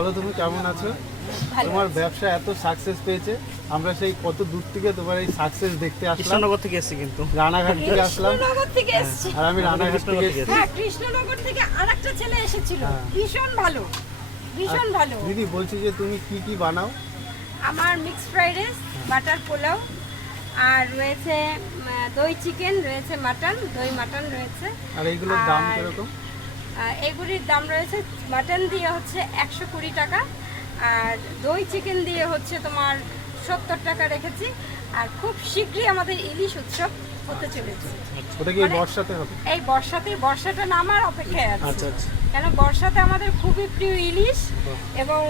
বলো তুমি কেমন আছো? তোমার ব্যবসা এত সাকসেস পেয়েছে, আমরা সেই কত দূর থেকে তোমার এই সাকসেস দেখতে আসলাম। কৃষ্ণনগর থেকে এসেছি, কিন্তু রানাঘাট থেকে আসলাম। কৃষ্ণনগর থেকে এসেছি। আর আমি রানাঘাট থেকে এসেছি। হ্যাঁ, কৃষ্ণনগর থেকে আরেকটা ছেলে এসেছিল। ভীষণ ভালো, ভীষণ ভালো। দিদি বলছি যে তুমি কি কি বানাও? আমার mixed fried rice, butter pulao, আর রয়েছে দই চিকেন, রয়েছে মাটন, দই মাটন রয়েছে। আর এইগুলোর দাম কিরকম? এগুলির দাম রয়েছে মাটন দিয়ে হচ্ছে 120 টাকা, আর দই চিকেন দিয়ে হচ্ছে তোমার 70 টাকা রেখেছি। আর খুব শীঘ্রই আমাদের ইলিশ উৎসব হতে চলেছে। ওটা কি বর্ষাতে হবে? এই বর্ষাটা নামার অপেক্ষায় আছে। আচ্ছা আচ্ছা। কেন বর্ষাতে আমাদের খুবই প্রিয় ইলিশ, এবং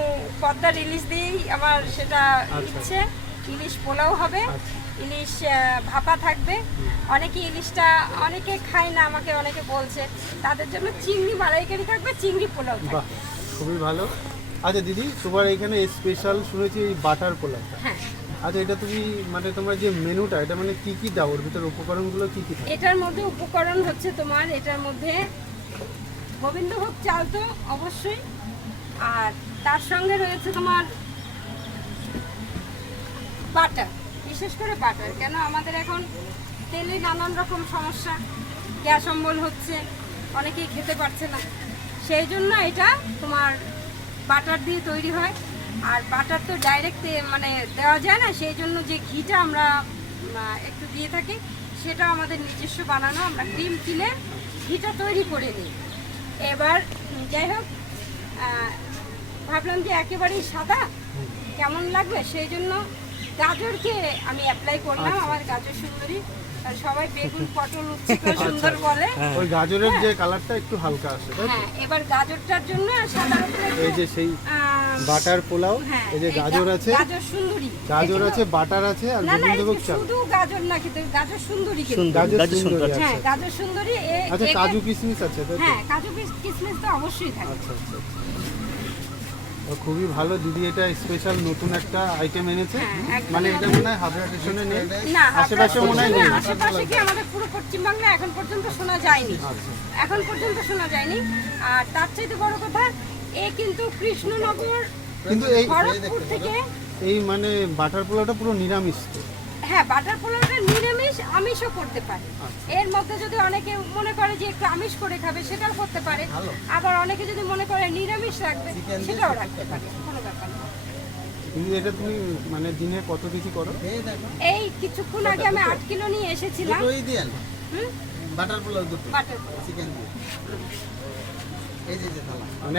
পদ্মার ইলিশ দিয়েই আমার সেটা ইচ্ছে। ইলিশ পোলাও হবে, ইলিশ ভাপা থাকবে। অনেকে ইলিশটা অনেকে খায় না, আমাকে অনেকে বলছে, তাদের জন্য চিংড়ি মালাইকারি থাকবে, চিংড়ি পোলাও বাহ, থাকবে। খুবই ভালো। আচ্ছা দিদি, তোমার এখানে স্পেশাল শুনেছি এই বাটার পোলাওটা। হ্যাঁ, আচ্ছা, এটা তুমি মানে তোমার যে মেনুটা, এটা মানে কি কি দাও, ওর ভিতরে উপকরণগুলো কি কি থাকে? এটার মধ্যে উপকরণ হচ্ছে তোমার, এটার মধ্যে গোবিন্দভোগ চাল তো অবশ্যই, আর তার সঙ্গে রয়েছে তোমার বাটার, বিশেষ করে বাটার। কেন আমাদের এখন তেলে নানান রকম সমস্যা, গ্যাস অম্বল হচ্ছে, অনেকেই খেতে পারছে না, সেই জন্য এটা তোমার বাটার দিয়ে তৈরি হয়। আর বাটার তো ডাইরেক্ট মানে দেওয়া যায় না, সেই জন্য যে ঘিটা আমরা একটু দিয়ে থাকি, সেটা আমাদের নিজস্ব বানানো। আমরা ক্রিম কিনে ঘিটা তৈরি করে নিই। এবার যাই হোক, ভাবলাম যে একেবারেই সাদা কেমন লাগবে, সেই জন্য গাজরকে আমি অ্যাপ্লাই করলাম। আমার গাজর সুন্দরী, আর সবাই বেগুন পটল উচ্ছে সুন্দর বলে। ওই গাজরের যে কালারটা একটু হালকা আসে, তাই তো? হ্যাঁ, এবার গাজরটার জন্য সাদার উপরে এই যে সেই বাটার পোলাও, হ্যাঁ, এই যে গাজর আছে, গাজর সুন্দরী, গাজর আছে, বাটার আছে, আর না না, গোবিন্দভোগ চাল। শুধু গাজর না, কিন্তু গাজর সুন্দরী, গাজর গাজর সুন্দরী সুন্দরী, আছে। হ্যাঁ গাজর সুন্দরী। আচ্ছা, কাজু কিশমিশ আছে, তাই তো? হ্যাঁ, কাজু কিশমিশ তো অবশ্যই থাকে। আচ্ছা আচ্ছা আচ্ছা। তো খুবই ভালো দিদি, এটা স্পেশাল নতুন একটা আইটেম এনেছে। হ্যাঁ, একদম মানে এটা মনে হয় হাবড়া স্টেশনে নেই, না, আশেপাশে মনে হয় নেই। আশেপাশে কি আমাদের পুরো পশ্চিমবাংলা এখন পর্যন্ত শোনা যায়নি, আচ্ছা। এখন পর্যন্ত শোনা যায়নি। আর তার চাইতে বড় কথা, এ কিন্তু কৃষ্ণনগর, কিন্তু এই খড়গপুর থেকে। এই মানে বাটার পোলাওটা পুরো নিরামিষ তো? হ্যাঁ, বাটার পোলাওটা নিরামিষ, আমিষও করতে পারে। এর মধ্যে যদি অনেকে মনে করে যে একটু আমিষ করে খাবে, সেটাও করতে পারে। আবার অনেকে যদি মনে করে নিরামিষ রাখবে, সেটাও রাখতে পারে, কোনো ব্যাপার না। কিন্তু এটা তুমি মানে দিনে কত কেজি করো? এই কিছুক্ষণ আগে আমি 8 কিলো নিয়ে এসেছিলাম। বাটার পোলাও দুটো বাটার পোলাও। চিকেন দিয়ে এই যে থালা মানে